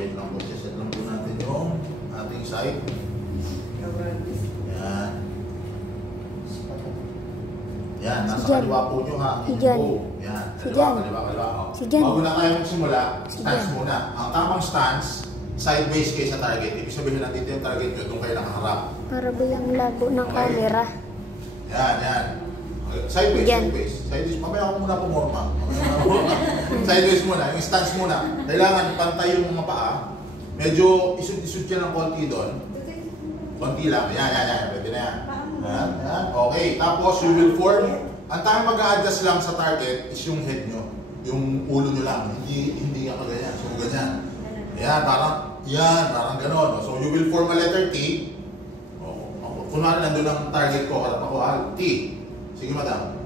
wait lang po. Set lang po natin yung ating side. Yan. Yan, nasa kaliwa po nyo ha. Yan. Kaliwa. Bago na kayo magsimula, stance muna. Ang tamang stance, sideways kayo sa target. Ibig sabihin natin yung target nyo, doon kayo nakaharap. Para ba yung labo ng camera? Yan. Sideways. Mamaya ako muna pumorma. Sideways muna, yung stance muna. Kailangan pantay yung mga paa. Medyo isud-isud ka ng konti doon. Konti lang. Yan. Pwede na yan. Yan. Okay. Tapos you will form. Ang tayong mag-a-adjust lang sa target is yung head nyo. Yung ulo nyo lang. Hindi ka ganyan. So ganyan. Yan. Parang ganon. So you will form a letter T. Kunwari nandun ang target ko. Harap ako. T. Sige madam.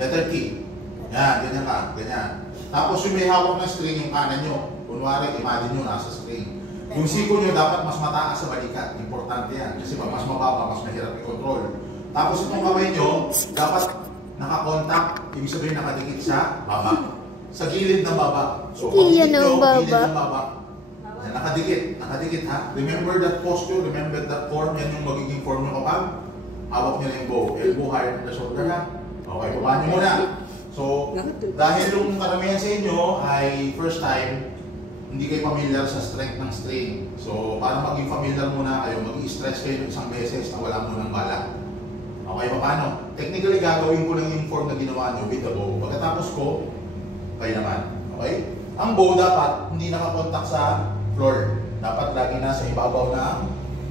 Letter T. Yan. Ganyan ka. Ganyan. Tapos yung may hawak ng string yung kanan nyo. Kunwari, imagine nyo nasa string. Yung siko nyo dapat mas mataas sa balikat. Importante yan. Kasi pag mas mababa, mas mahirap i-control. Tapos itong kamay nyo, dapat nakakontak. Ibig sabihin nakadikit sa baba. Sa gilid ng baba. So, gilid ng baba. Yan, nakadikit ha. Remember that posture, remember that form. Yan yung magiging form nyo kapag hawak nyo na yung bow. Elbow higher than the shoulder ha. Okay, baba nyo muna. So, dahil yung karamihan sa inyo ay first time, hindi kayo familiar sa strength ng string. So, para maging familiar muna kayo, mag-i-stretch kayo ng isang beses na wala munang bala. Okay, paano? Technically, gagawin ko lang yung form na ginawa nyo with the bow. Pagkatapos ko, kayo naman. Okay? Ang bow dapat hindi nakakontak sa floor. Dapat lagi nasa ibabaw ng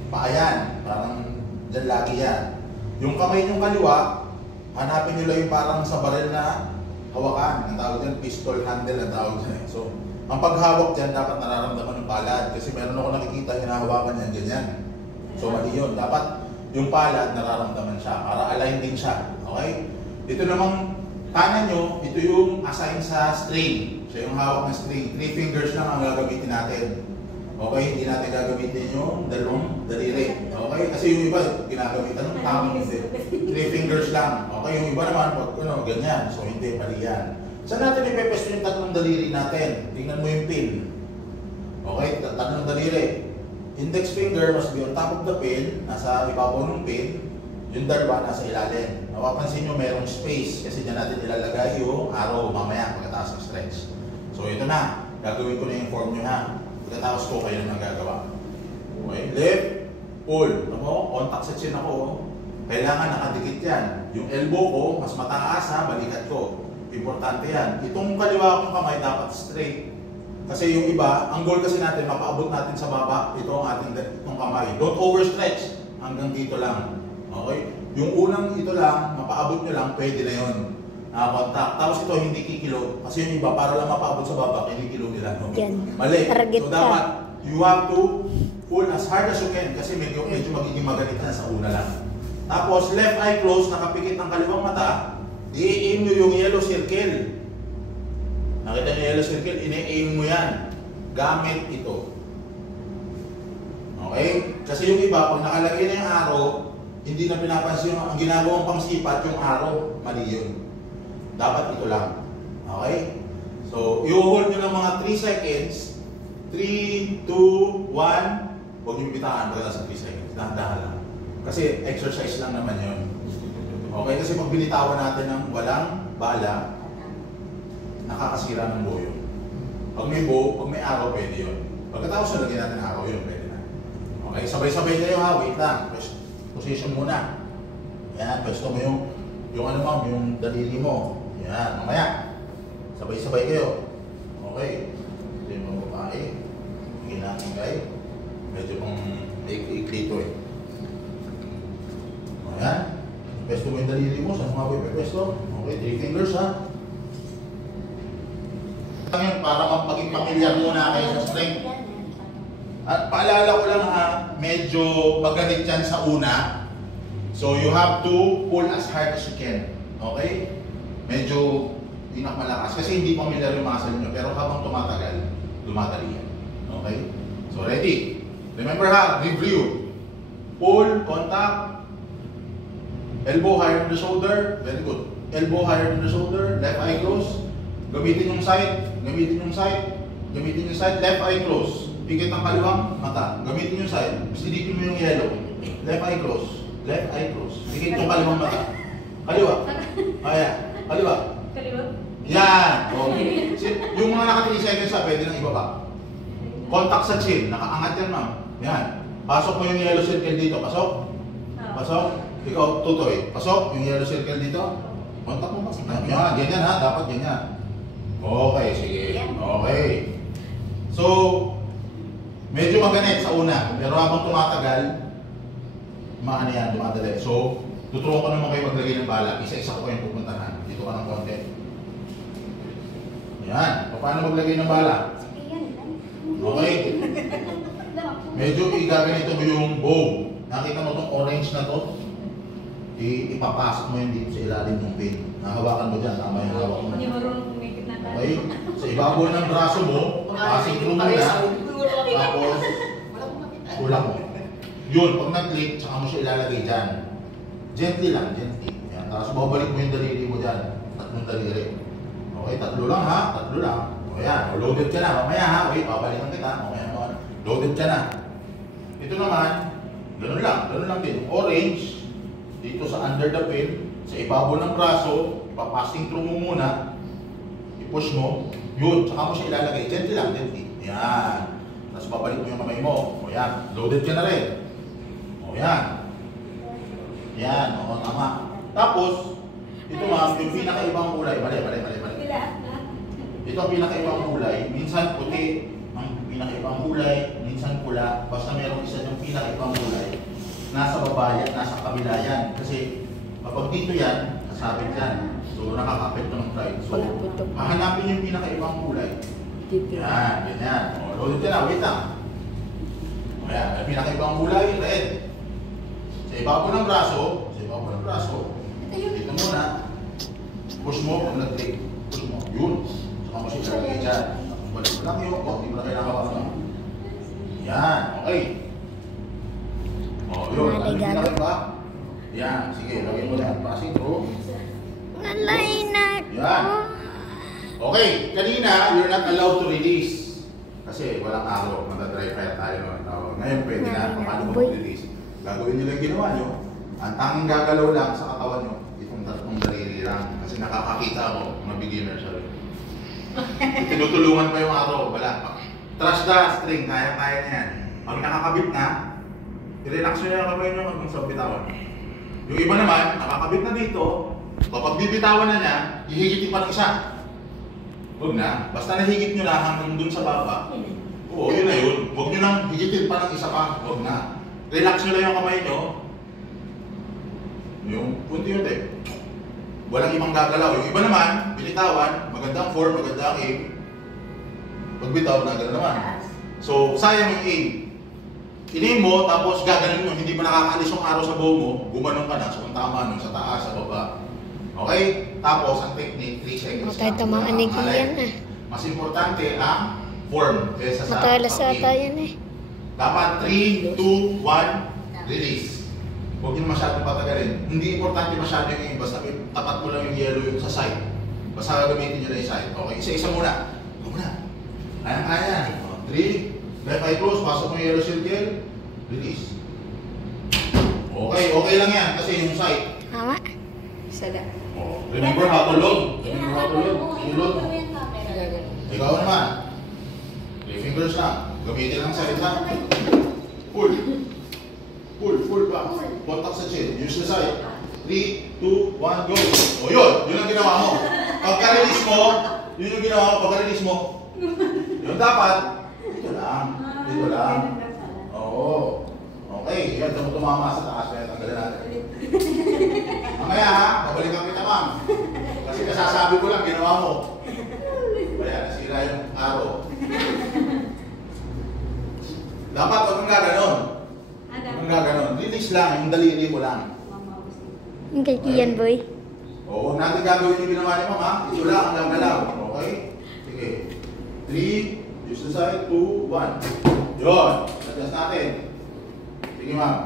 paayan. Parang dyan lagi yan. Yung kamay nyong kaliwa, hanapin nyo lang yung parang sa baril na hawakan. Ang tawag dyan, pistol handle ang tawag dyan. So, ang paghawak dyan, dapat nararamdaman ng palad. Kasi meron ako nakikita, hinahawakan yan, ganyan. So, mali yun. Dapat yung palad, nararamdaman siya. Para align din siya. Okay? Ito namang kanan nyo, ito yung assign sa string. Siya yung hawak ng string. 3 fingers lang ang gagamitin natin. Okay? Hindi natin gagamitin yung dalawang daliri. Okay? Kasi yung iba, ginagamitan ng tamang hindi. 3 fingers lang. Okay? Yung iba naman, pag ganyan. So, hindi, mali yan. Saan natin ipepesto yung tatlong daliri natin? Tingnan mo yung pin. Okay? Tatlong daliri. Index finger must be on top of the pin. Nasa ibabaw ng pin. Yung dalawa nasa ilalim. Napapansin nyo mayroong space kasi dyan natin ilalagay yung arrow mamaya pagkatapos ng stretch. So ito na. Gagawin ko na yung form nyo ha. Pagkatapos ko kayo na gagawa. Okay? Left. Pull. Contact sa chin ako. Kailangan nakadikit yan. Yung elbow ko mas mataas ha. Balikat ko. Importante yan. Itong kaliwa kong kamay dapat straight. Kasi yung iba, ang goal kasi natin, mapaabot natin sa baba, ito ang ating itong kamay. Don't overstretch. Hanggang dito lang. Okay? Yung unang ito lang, mapaabot nyo lang, pwede na yun. Nakakontak. Tapos ito hindi kikilo. Kasi yung iba, para lang mapaabot sa baba, kinikilo nila. No? Mali. So dapat, you have to pull as hard as you can. Kasi medyo magiging magalitan sa una lang. Tapos, left eye closed, nakapikit ng kaliwang mata. I-aim nyo yung yellow circle. Nakita nyo yung yellow circle? I-aim mo yan. Gamit ito. Okay? Kasi yung iba, pag nakalagay na yung arrow, hindi na pinapansin yung ang ginagawang pangsipat yung arrow. Mali yun. Dapat ito lang. Okay? So, i-hold nyo ng mga 3 seconds. 3, 2, 1. Huwag nyo bibitaan pagkatapos sa 3 seconds. Dahan-dahan lang. Kasi exercise lang naman yun. Okay, kasi pag binitawan natin ng walang bala, nakakasira ng bow yun. Pag may bow, pag may araw, pwede yun. Pagkatapos na lagyan natin ng araw, yun pwede na. Okay, sabay-sabay kayo ha, wait lang. Position muna. Yan, pwesto mo yung ano mo, yung daliri mo. Yan, mamaya. Sabay-sabay kayo. Okay. Ito yung mga babae. Bigyan natin kayo. Medyo pang ikli ito eh. Ayan. Pwesto mo yung daliri mo, saan mga pwesto? Okay, 3 fingers ha. Ngayon, para maging pamilyar muna kayo sa strength. At paalala ko lang ha, medyo magalit yan sa una. So you have to pull as hard as you can. Okay? Medyo malakas kasi hindi pamilyar yung muscle nyo. Pero habang tumatagal, dumadali yan. Okay? So ready? Remember ha, review. Pull, contact. Elbow higher than the shoulder. Very good. Elbow higher than the shoulder. Left eye close. Gamitin yung side. Gamitin yung side. Gamitin yung side. Left eye close. Pikit ang kaliwang mata. Gamitin yung side. Silipin mo yung yellow. Left eye close. Left eye close. Pikit yung kaliwang mata. Kaliwa. Kaya. Kaliwa. Kaliwa? Yan. Okay. Yung mga naka 3 seconds na, pwede nang ibaba. Contact sa chin. Nakaangat yan, ma'am. Yan. Pasok mo yung yellow circle dito. Pasok. Pasok. Ikaw, tutoy. Pasok. Yung yellow circle dito. Contact mo. Yan. Ganyan ha. Dapat ganyan. Okay. Sige. Okay. So, medyo maganit sa una. Pero habang tumatagal, maano yan, dumadali. So, tuturuan ko naman kayo maglagay ng bala. Isa-isa ko kayong pupuntahan. Dito ka ng konti. Yan. Paano maglagay ng bala? Okay. Medyo igaganito mo yung bow. Nakita mo itong orange na to? Ipapasok mo yun dito sa ilalim ng pin. Nahawakan mo dyan. Tama yung hawak mo. Hindi marunong kumikit na tayo. Okay. Sa ibabaw ng braso mo, passing through mo na. Tapos, tulak mo. Yun, pag nag-click, tsaka mo siya ilalagay dyan. Gently lang, gently. Yan. Tapos babalik mo yung daliri mo dyan. Tatlong daliri. Okay, tatlo lang ha. Tatlo lang. O yan, loaded ka na. Mamaya ha. Wait, babalikan kita. Mamaya naman. Loaded ka na. Ito naman, ganun lang din. Orange, dito sa under the pin, sa ibabaw ng braso, ipapasting through mo muna. I-push mo. Yun, tsaka mo siya ilalagay. Gently lang, gently. Yan. Tapos babalik mo yung kamay mo. O yan, loaded ka na rin. O yan. Yan, o tama. Tapos, ito ma'am, yung pinakaibang kulay. Bali. Ito ang pinakaibang kulay. Minsan puti, ang pinakaibang kulay, minsan pula. Basta meron isa yung pinakaibang kulay. Nasa baba yan, nasa kabila yan. Kasi kapag dito yan, kasabit yan. So nakakapit ng pride. So hahanapin yung pinakaibang kulay. Yan, ganyan. O, loaded ka na, wait lang. O yan, may pinakaibang kulay, red. Sa ibabaw ng braso, dito muna. Push mo, kung nag-click. Push mo, yun. Saka mo siya ilagay dyan. Balik mo lang yun, hindi mo na kailangan hawakan. Yan, okay. O, yun. Ano yung pinakaiba? Yan, sige, lagay mo yan. Passing through. Nalay na. Yan. Okay, kanina, you're not allowed to release. Kasi walang araw, mag-dry fire tayo noon. Ngayon, pwede na, paano mag-release. Gagawin nyo lang ginawa nyo. Ang tanging gagalaw lang sa katawan nyo, itong tatlong daliri lang. Kasi nakakakita ako, mga beginner siya rin. Tinutulungan pa yung araw, wala pa. Trust the string, kaya-kaya na yan. Pag nakakabit na, i-relax nyo na yung kamay nyo hanggang sa bitawan. Yung iba naman, nakakabit na dito, kapag bibitawan na niya, hihigitin pa ng isa. Huwag na. Basta nahigit nyo na hanggang dun sa baba. Oo, yun na yun. Huwag nyo nang higitin pa ng isa pa. Huwag na. Relax nyo lang yung kamay nyo. Yung unti-unti. Walang ibang gagalaw. Yung iba naman, binitawan, magandang form, magandang aim. Pag bitaw na, gano'n naman. So, sayang yung aim. In-aim mo, tapos gaganon mo, hindi pa nakakaalis yung araw sa bow mo, gumanon ka na. So, ang tama nun, sa taas, sa baba. Okay? Tapos, ang technique, 3 seconds. Matay tumanganig yan eh. Mas importante ang form kaysa sa Matalas ata yan eh. Dapat 3, 2, 1, release. Huwag nyo masyadong patagalin. Hindi importante masyado yung aim. Basta tapat mo lang yung yellow yung sa side. Basta gagamitin nyo na yung side. Okay? Isa-isa muna. Huwag muna. Kaya-kaya. 3, left eye close. Pasok mo yung yellow circle. Release. Okay. Okay lang yan. Kasi yung side. Tama. Sada. Oh, remember how to load. Remember how to load. I-load mo. Ikaw naman. 3 fingers lang. Gamitin lang sa gitna. Pull. Pull pa. Contact sa chin. Use the side. 3, 2, 1, go. O yun. Yun ang ginawa mo. Pagka-release mo, yun yung ginawa mo. Pagka-release mo. Yun dapat. Dito lang. Dito lang. Oo. Okay. Yan. Tumama sa taas. Kaya tanggalin natin. Mamaya ha. Babalikan kita ma'am. Kasi kasasabi ko lang. Ginawa mo. Kaya nasira yung araw. Dapat huwag kang gaganon. Huwag kang gaganon. Release lang, yung daliri mo lang. Ang kaikiyan boy. O, huwag natin gagawin yung ginawa ni mama. Ito lang ang gagalaw. Okay? Sige. 3, use the side, 2, 1. Yun. Adjust natin. Sige ma'am.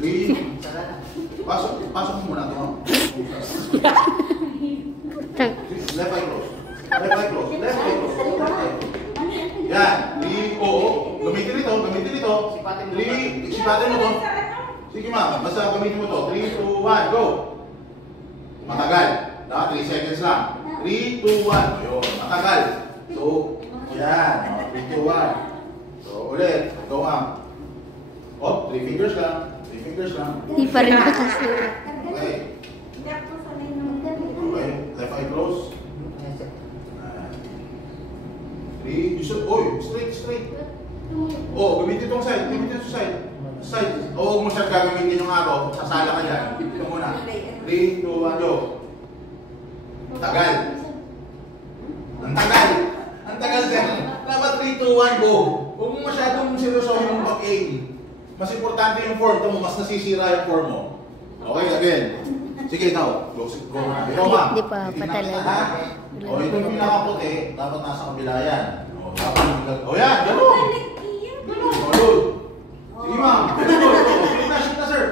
3. Pasok mo muna ito ma'am. Left eye close. Left eye close. Left eye close. Yan. 3, oo. Gamitin ito. 3, sipatin mo to. Sige ma'am, basta gamitin mo to. 3, 2, 1, go. Matagal. 3 seconds lang. 3, 2, 1. Ayun, matagal. So, yan. 3, 2, 1. So, ulit. Ito ma'am. 3 fingers lang. 3 fingers lang. Di pa rin makasunod. Okay. Okay. Left eye close. 3, you should, straight. Gamitin itong side. Side. Huwag mo siya gagamitin yung araw. Sasala ka dyan. Ito muna. 3, 2, 1, go. Tagal. Ang tagal sir. Dapat 3, 2, 1, go. Huwag mo masyadong seryosohin yung pag-aim. Mas importante yung form. Ito mo, mas nasisira yung form mo. Okay, again. Sige, ikaw. Go na. Ikaw ma'am. Di pa, patalaga. Ito yung pinakaputi. Dapat nasa kabila yan. Yan, gano'n. Gano'n. Sige ma'am. Shoot na sir.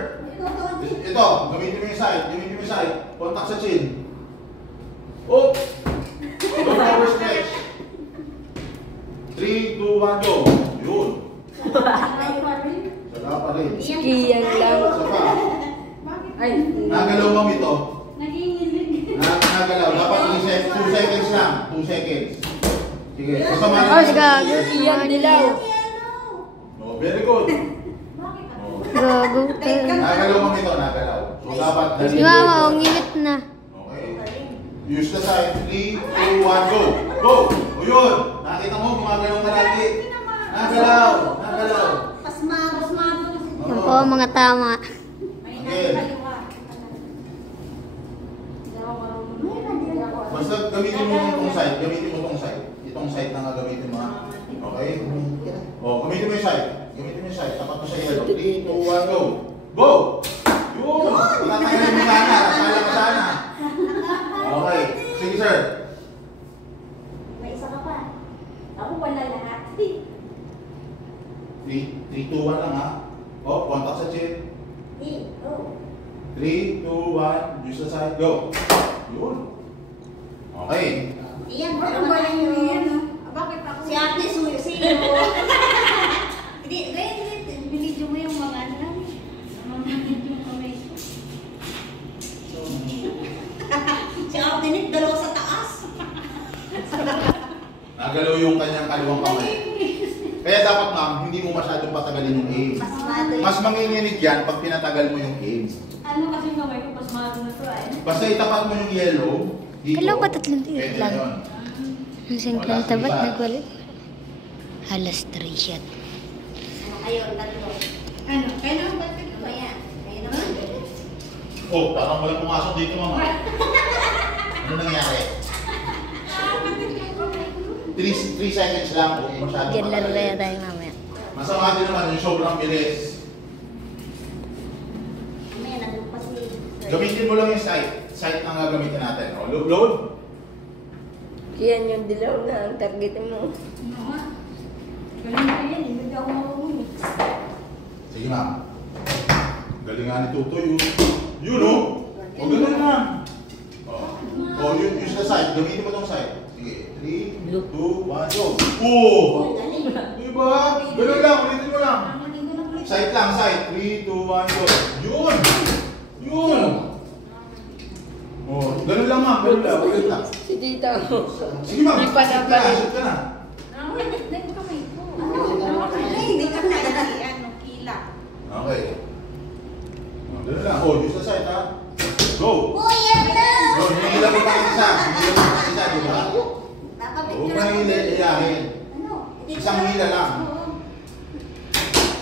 Ito, gamitin mo yung side. Contact sa chin. Don't overstretch. 3, 2, 1, go. Yun. Saka pa rin. Kiyan lang. Isa pa. Ay, Nagalaw bang ito? naging Nagalaw. Dapat 2 seconds lang. 2 seconds. Sige. Kasama Gago. Kiyan dilaw. Very good. Gago. Nagalaw bang ito? Nagalaw. So dapat Si mama, umingit na. Okay. Use the side. 3, 2, 1, go. Go. O yun. Nakita mo, gumagalaw ka lagi. Nagalaw. pasmado. Yan po ang mga tama. Okay. Basta gamitin mo itong side. Itong side na nga gamitin mo. Okay? Gamitin mo yung side. Tapat mo sa yellow. 3, 2, 1, go. Go! Yun! Tatanggalin mo sana. Kasala ka sana. Okay. Sige, sir. May isa ka pa. Ako wala lahat. 3, 2, 1 lang ha. Contact sa chin. 3, 2, 1. Use the side. Go. Yun. Okay. Iyan, ano ba yan? Bakit ako? Si ate suyo. Hindi, binidyo mo yung mga ano. Yung kamay ko. Si ate nit, dalawa sa taas. Nagalaw yung kanyang kaliwang kamay. Kaya dapat ma'am, hindi mo masyadong patagalin yung aim. Mas manginginig yan pag pinatagal mo yung aim. Ano kasi yung kamay ko, pasmado na to ay. Basta itapat mo yung yellow. Dito. Hello, patatlong tigat Pwede lang. yun. Ang singklang tabat, nagwalik. Halas 3 shot. Ayun, tatlo. Ano? Kaya naman ba ito? Kaya. Kaya naman. Parang walang pumasok dito mama. Ano nangyari? 3 seconds lang. Masyadong Diyan laro patagalin. tayo mamaya. Masama din naman yung sobrang bilis. May naglupas ni. Gamitin mo lang yung side na gagamitin natin. Load. Yan yung dilaw na ang targetin mo. Ano nga? Ganun pa yan, hindi ako marunong. Sige ma'am. Galingan ni Tutoy. Yun o. Ganun naman. Use the side. Gamitin mo tong side. Sige. 3, 2, 1, go. Diba? Ganun lang. Ulitin mo lang. Side lang, side. 3, 2, 1, go. Yun. Ganun lang ma'am. Ganun lang. Ulit lang. Si tita mo. Sige ma'am. Di pa na ba rin? Shoot ka na. Hindi ka kaya ano, kila. Okay. Ganun lang. Use the side ha. Go. Yan na! Go. Hinihila mo pa isa. Di ba? Huwag na hilahin. Ano? Isang hila lang.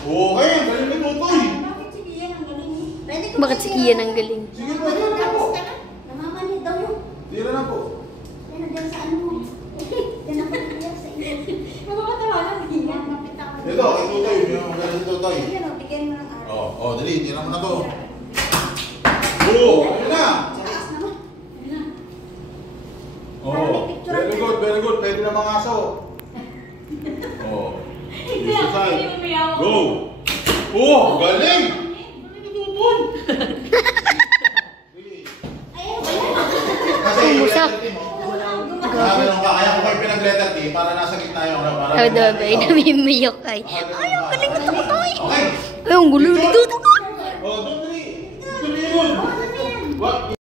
Okay. Galing ni Tutoy. Bakit si Kian ang galing? Pwede ko Bakit si Kian ang galing? Sige po. Tira na po. Namamanid daw yung. Tira na po. Yan na dyan sa ano mo. Yan ang pagkiyak sa iyo. Magkakatawanan, Kian. Mapita ko. Ito. Kay Tutoy. Yung galing ni Tutoy. Yan o, bigyan mo ng araw. Dali. Tira mo na to. Ayun na. Taas naman. Very good. Very good. Pwede na mga aso. Use the side. Go. Galing. Galing ni Tutoy. Ayun, wala. Kasi Bumusak. yung reality mo, ganun ka. Kaya ko kayo pinag letter T para nasa gitna yung ano. Para Ay, diba, ay, namimiyok ay. Ay, ang galing ito ko ay. Ay, ang gulo dito. Oh, doon, dali. Dali yun. Ano yan? What?